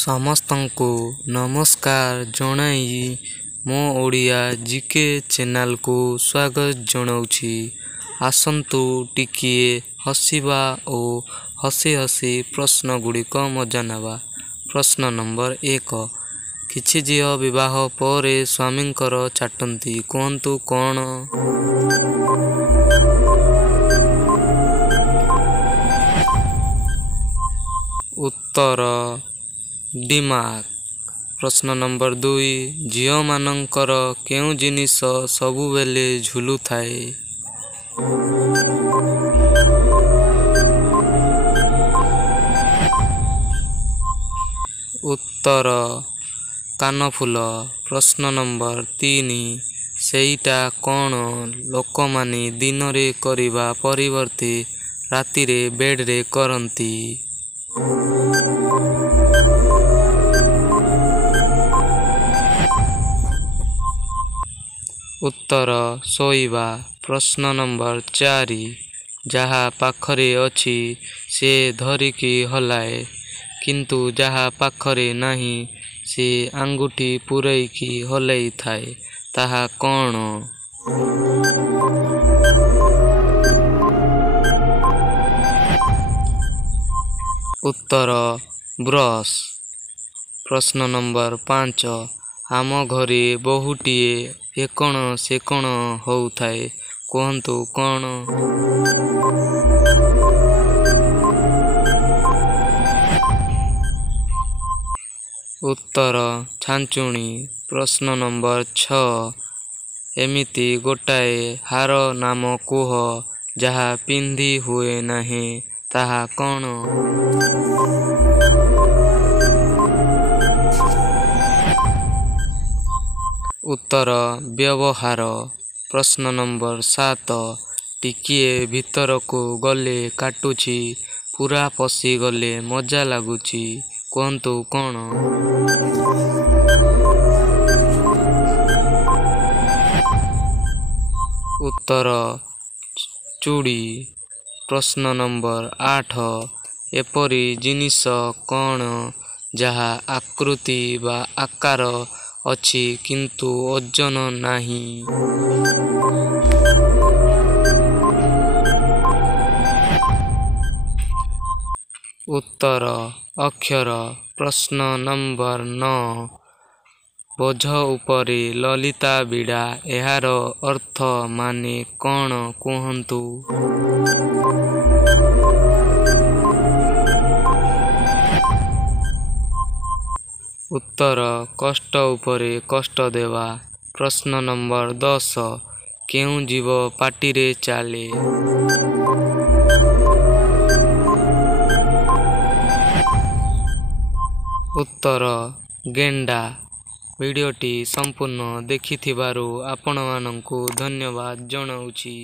ସମସ୍ତଙ୍କୁ ନମସ୍କାର ଜଣାଇ ମୋ ଓଡ଼ିଆ ଜିକେ ଚ୍ୟାନେଲକୁ ସ୍ୱାଗତ ଜଣାଉଛି। ଆସନ୍ତୁ ଟିକିଏ ହସିବା ଓ ହସି ହସି ପ୍ରଶ୍ନଗୁଡ଼ିକ ମଜା ନେବା। ପ୍ରଶ୍ନ ନମ୍ବର 1। କିଛି ଝିଅ ବିବାହ ପରେ ସ୍ୱାମୀଙ୍କର ଚାଟନ୍ତି, କୁହନ୍ତୁ କ'ଣ? ଉତ୍ତର ଦିମାଗ। ପ୍ରଶ୍ନ ନମ୍ବର 2। ଝିଅମାନଙ୍କର କେଉଁ ଜିନିଷ ସବୁବେଳେ ଝୁଲୁଥାଏ? ଉତ୍ତର କାନଫୁଲ। ପ୍ରଶ୍ନ ନମ୍ବର 3। ସେଇଟା କ'ଣ ଲୋକମାନେ ଦିନରେ କରିବା ପରିବର୍ତ୍ତେ ରାତିରେ ବେଡ଼ରେ କରନ୍ତି? ଉତ୍ତର ଶୋଇବା। ପ୍ରଶ୍ନ ନମ୍ବର 4। ଯାହା ପାଖରେ ଅଛି ସେ ଧରିକି ହଲାଏ, କିନ୍ତୁ ଯାହା ପାଖରେ ନାହିଁ ସେ ଆଙ୍ଗୁଠି ପୂରେଇକି ହଲେଇଥାଏ, ତାହା କ'ଣ? ଉତ୍ତର ବ୍ରସ୍। ପ୍ରଶ୍ନ ନମ୍ବର 5। ଆମ ଘରେ ବୋହୂଟିଏ ଏକଣ ସେକଣ ହେଉଥାଏ, କୁହନ୍ତୁ କ'ଣ? ଉତ୍ତର ଛାଞ୍ଚୁଣୀ। ପ୍ରଶ୍ନ ନମ୍ବର 6। ଏମିତି ଗୋଟାଏ ହାର ନାମ କୁହ ଯାହା ପିନ୍ଧି ହୁଏ ନାହିଁ, ତାହା କ'ଣ? ଉତ୍ତର ବ୍ୟବହାର। ପ୍ରଶ୍ନ ନମ୍ବର 7। ଟିକିଏ ଭିତରକୁ ଗଲେ କାଟୁଛି, ପୁରା ପଶିଗଲେ ମଜା ଲାଗୁଛି, କୁହନ୍ତୁ କ'ଣ? ଉତ୍ତର ଚୁଡ଼ି। ପ୍ରଶ୍ନ ନମ୍ବର 8। ଏପରି ଜିନିଷ କ'ଣ ଯାହା ଆକୃତି ବା ଆକାର ଅଛି କିନ୍ତୁ ଓଜନ ନାହିଁ? ଉତ୍ତର ଅକ୍ଷର। ପ୍ରଶ୍ନ ନମ୍ବର 9। ବୋଝ ଉପରେ ଲଲିତା ବିଡ଼ା, ଏହାର ଅର୍ଥ ମାନେ କ'ଣ, କୁହନ୍ତୁ? ଉତ୍ତର କଷ୍ଟ ଉପରେ କଷ୍ଟ ଦେବା। ପ୍ରଶ୍ନ ନମ୍ବର 10। କେଉଁ ଜୀବ ପାଟିରେ ଚାଲେ? ଉତ୍ତର ଗେଣ୍ଡା। ଭିଡ଼ିଓଟି ସମ୍ପୂର୍ଣ୍ଣ ଦେଖିଥିବାରୁ ଆପଣମାନଙ୍କୁ ଧନ୍ୟବାଦ ଜଣାଉଛି।